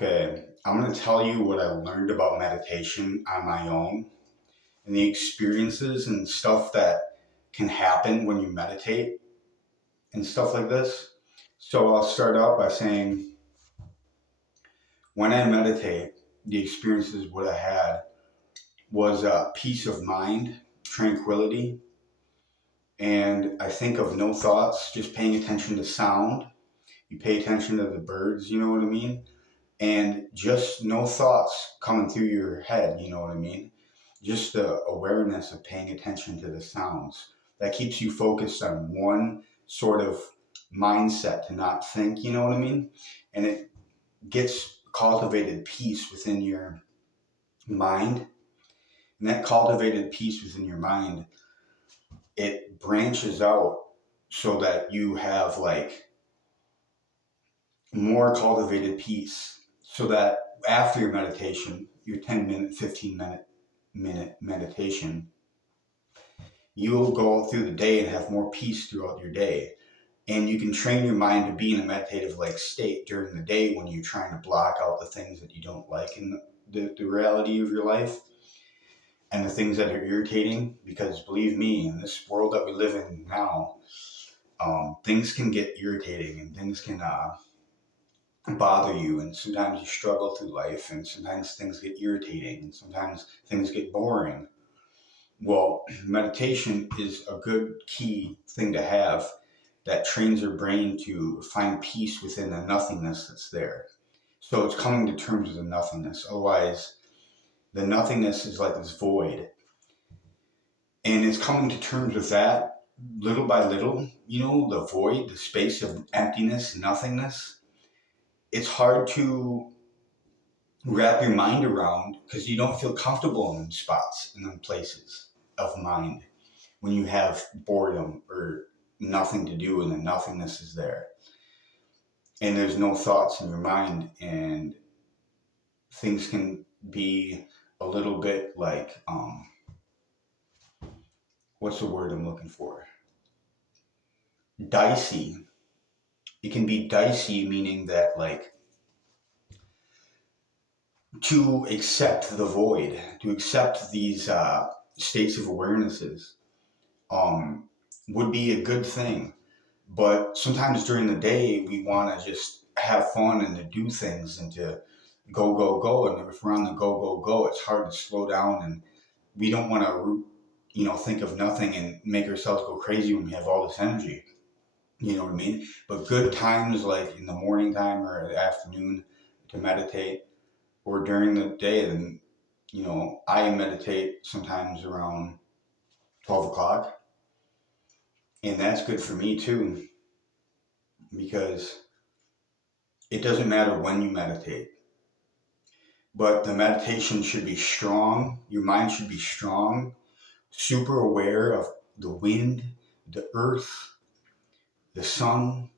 Okay, I'm going to tell you what I learned about meditation on my own and the experiences and stuff that can happen when you meditate and stuff like this. So I'll start out by saying when I meditate, the experiences what I had was peace of mind, tranquility, and I think of no thoughts, just paying attention to sound. You pay attention to the birds, you know what I mean? And just no thoughts coming through your head, you know what I mean? Just the awareness of paying attention to the sounds. That keeps you focused on one sort of mindset to not think, you know what I mean? And it gets cultivated peace within your mind. And that cultivated peace within your mind, it branches out so that you have like more cultivated peace. So that after your meditation, your 10-minute, 15-minute meditation, you'll go through the day and have more peace throughout your day. And you can train your mind to be in a meditative like state during the day when you're trying to block out the things that you don't like in the reality of your life and the things that are irritating. Because believe me, in this world that we live in now, things can get irritating and things can bother you, and sometimes you struggle through life, and sometimes things get irritating, and sometimes things get boring. Well, meditation is a good key thing to have that trains your brain to find peace within the nothingness that's there. So it's coming to terms with the nothingness. Otherwise, the nothingness is like this void. And it's coming to terms with that little by little, the void, the space of emptiness, nothingness. It's hard to wrap your mind around because you don't feel comfortable in them spots, in them places of mind when you have boredom or nothing to do and the nothingness is there and there's no thoughts in your mind, and things can be a little bit like what's the word I'm looking for, dicey. It can be dicey, meaning that like to accept the void, to accept these states of awarenesses would be a good thing. But sometimes during the day, we want to just have fun and to do things and to go, go, go. And if we're on the go, go, go, it's hard to slow down. And we don't want to, think of nothing and make ourselves go crazy when we have all this energy. You know what I mean? But good times like in the morning time or the afternoon to meditate, or during the day, then, I meditate sometimes around 12 o'clock. And that's good for me too, because it doesn't matter when you meditate, but the meditation should be strong. Your mind should be strong, super aware of the wind, the earth, the sun,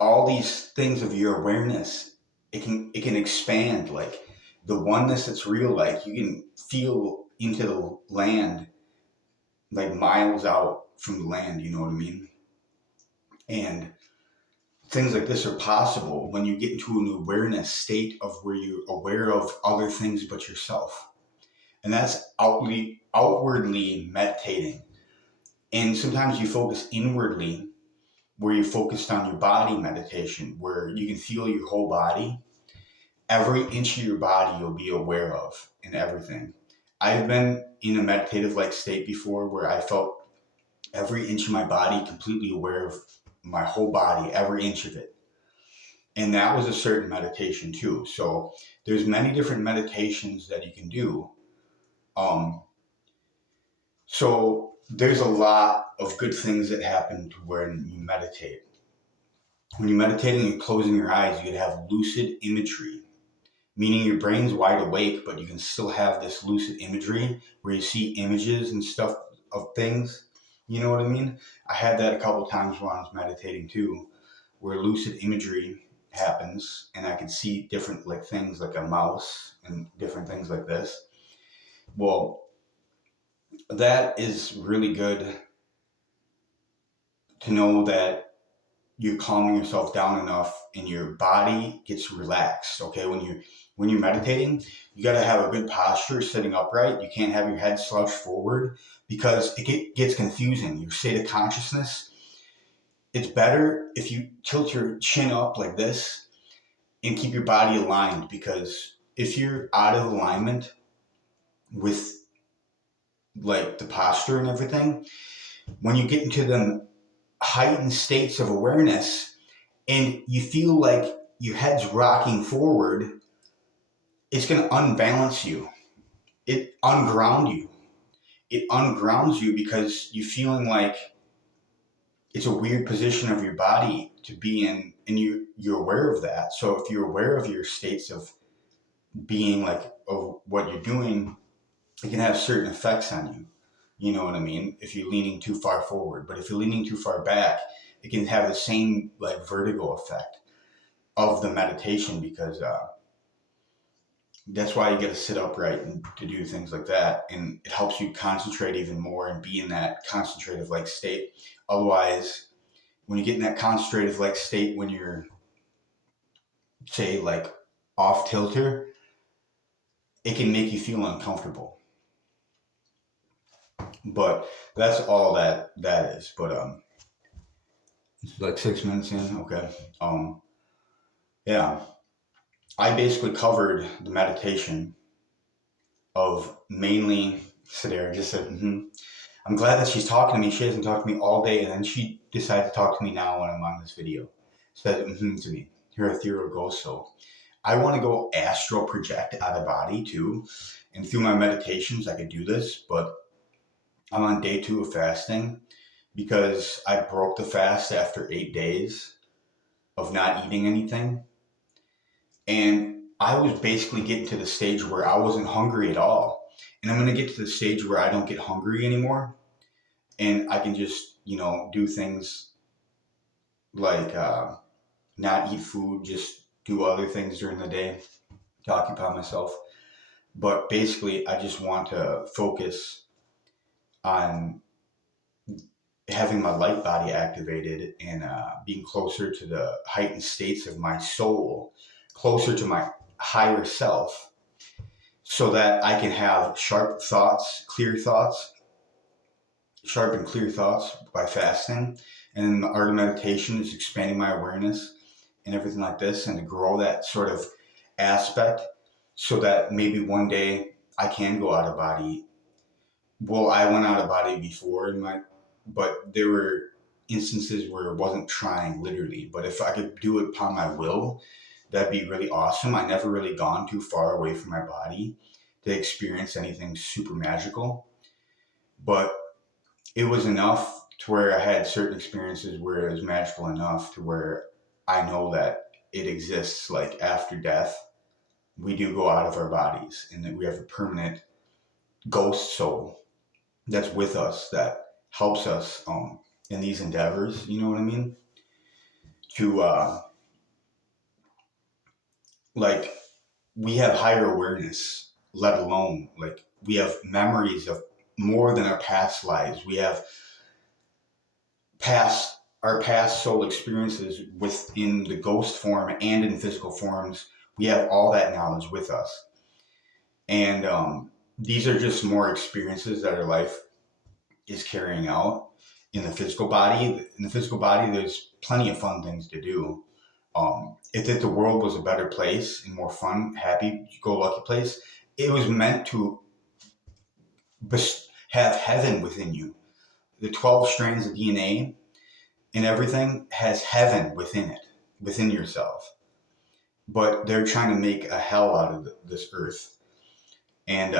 all these things of your awareness. It can expand like the oneness that's real. Like you can feel into the land, like miles out from the land. You know what I mean? And things like this are possible when you get into an awareness state of where you're aware of other things but yourself. And that's outwardly meditating. And sometimes you focus inwardly, where you're focused on your body meditation, where you can feel your whole body. Every inch of your body you'll be aware of, and everything. I've been in a meditative like state before where I felt every inch of my body completely aware of my whole body, every inch of it. And that was a certain meditation too. So there's many different meditations that you can do. Um, so there's a lot of good things that happen to when you meditate. When you're meditating and closing your eyes, you could have lucid imagery, meaning your brain's wide awake, but you can still have this lucid imagery where you see images and stuff of things. You know what I mean? I had that a couple times when I was meditating too, where lucid imagery happens and I can see different like things like a mouse and different things like this. Well, that is really good to know that you're calming yourself down enough and your body gets relaxed. Okay, when you're meditating, you got to have a good posture sitting upright. You can't have your head slouched forward because gets confusing. Your state of consciousness, it's better if you tilt your chin up like this and keep your body aligned, because if you're out of alignment with like the posture and everything, when you get into the heightened states of awareness and you feel like your head's rocking forward, it's going to unbalance you. It unground you. It ungrounds you because you're feeling like it's a weird position of your body to be in, and you're aware of that. So if you're aware of your states of being, like, of what you're doing, it can have certain effects on you. You know what I mean? If you're leaning too far forward, but if you're leaning too far back, it can have the same like vertigo effect of the meditation, because that's why you got to sit upright and to do things like that, and it helps you concentrate even more and be in that concentrative like state. Otherwise, when you get in that concentrative like state, when you're, say, like off tilter, it can make you feel uncomfortable. But that's all that is. But it's like 6 minutes in. Okay. Yeah, I basically covered the meditation of mainly Sadara. Just said, I'm glad that she's talking to me. She hasn't talked to me all day, and then she decided to talk to me now when I'm on this video. Said to me, her ethereal ghost soul. I want to go astral project out of body too, and through my meditations I could do this, but I'm on day 2 of fasting because I broke the fast after 8 days of not eating anything. And I was basically getting to the stage where I wasn't hungry at all. And I'm going to get to the stage where I don't get hungry anymore. And I can just, do things like not eat food, just do other things during the day to occupy myself. But basically, I just want to focus on having my light body activated and being closer to the heightened states of my soul, closer to my higher self, so that I can have sharp and clear thoughts by fasting. And the art of meditation is expanding my awareness and everything like this, and to grow that sort of aspect so that maybe one day I can go out of body. Well, I went out of body before but there were instances where it wasn't trying literally. But if I could do it upon my will, that'd be really awesome. I never really gone too far away from my body to experience anything super magical, but it was enough to where I had certain experiences where it was magical enough to where I know that it exists. Like after death, we do go out of our bodies, and that we have a permanent ghost soul that's with us, that helps us in these endeavors. You know what I mean? To like, we have higher awareness, let alone like we have memories of more than our past lives. We have our past soul experiences within the ghost form and in physical forms. We have all that knowledge with us, and these are just more experiences that our life is carrying out in the physical body. In the physical body, there's plenty of fun things to do. If the world was a better place and more fun, happy-go-lucky place, it was meant to have heaven within you. The 12 strands of DNA and everything has heaven within it, within yourself. But they're trying to make a hell out of this earth. And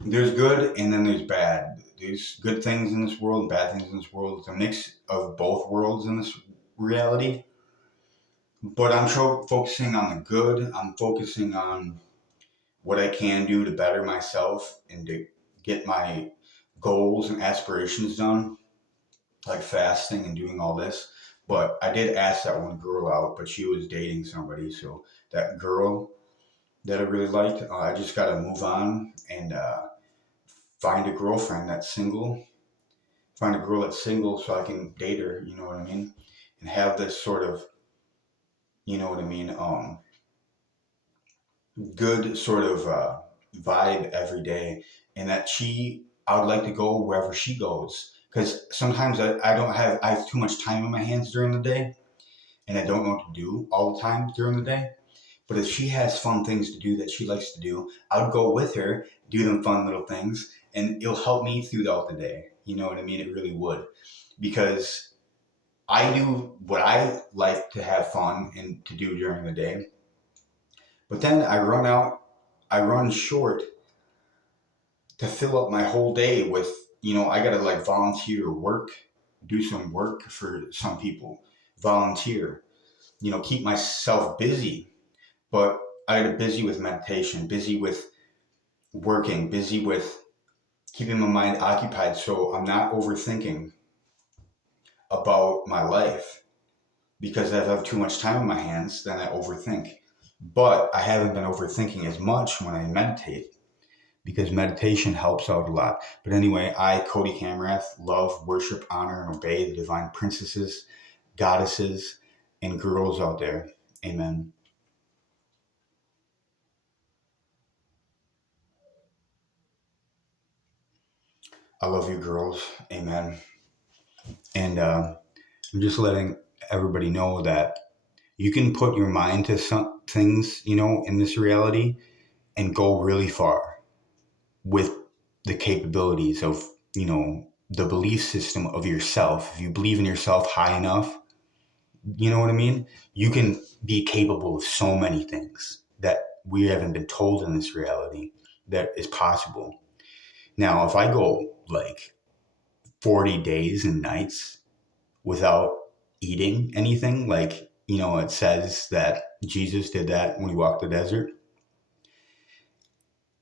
there's good and then there's bad. There's good things in this world and bad things in this world. It's a mix of both worlds in this reality. But I'm focusing on the good. I'm focusing on what I can do to better myself and to get my goals and aspirations done, like fasting and doing all this. But I did ask that one girl out, but she was dating somebody. So that girl that I really liked, I just got to move on and find a girlfriend that's single. Find a girl that's single so I can date her. You know what I mean? and have this sort of, you know what I mean, good sort of vibe every day, and that I would like to go wherever she goes. Because sometimes I have too much time in my hands during the day, and I don't know what to do all the time during the day. But if she has fun things to do that she likes to do, I would go with her, do them fun little things, and it'll help me throughout the day. You know what I mean? It really would. Because I do what I like to have fun and to do during the day. But then I run short to fill up my whole day with, I got to like volunteer work, do some work for some people, volunteer, keep myself busy. But I got to busy with meditation, busy with working, busy with keeping my mind occupied so I'm not overthinking about my life. Because if I have too much time on my hands, then I overthink. But I haven't been overthinking as much when I meditate because meditation helps out a lot. But anyway, I, Cody Camrath, love, worship, honor, and obey the divine princesses, goddesses, and girls out there. Amen. I love you, girls. Amen. And I'm just letting everybody know that you can put your mind to some things, in this reality and go really far with the capabilities of, the belief system of yourself. If you believe in yourself high enough, you know what I mean? You can be capable of so many things that we haven't been told in this reality that is possible. Now, if I go like 40 days and nights without eating anything, like, it says that Jesus did that when he walked the desert.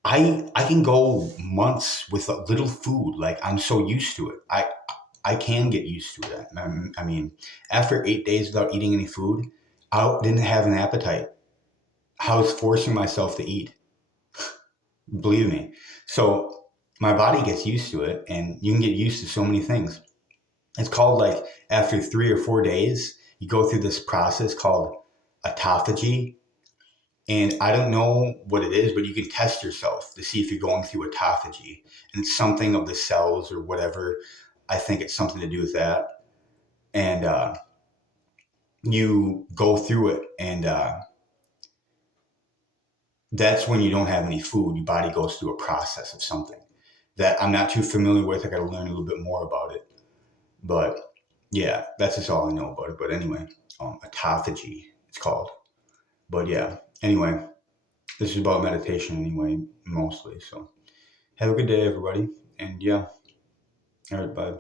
I can go months with a little food. Like I'm so used to it. I can get used to it. I mean, after 8 days without eating any food, I didn't have an appetite. I was forcing myself to eat. Believe me. So my body gets used to it, and you can get used to so many things. It's called like after 3 or 4 days, you go through this process called autophagy. And I don't know what it is, but you can test yourself to see if you're going through autophagy. And it's something of the cells or whatever. I think it's something to do with that. And you go through it, and that's when you don't have any food. Your body goes through a process of something that I'm not too familiar with. I got to learn a little bit more about it. But yeah, that's just all I know about it. But anyway, autophagy, it's called. But yeah, anyway, this is about meditation anyway, mostly. So have a good day, everybody. And yeah, all right, bye.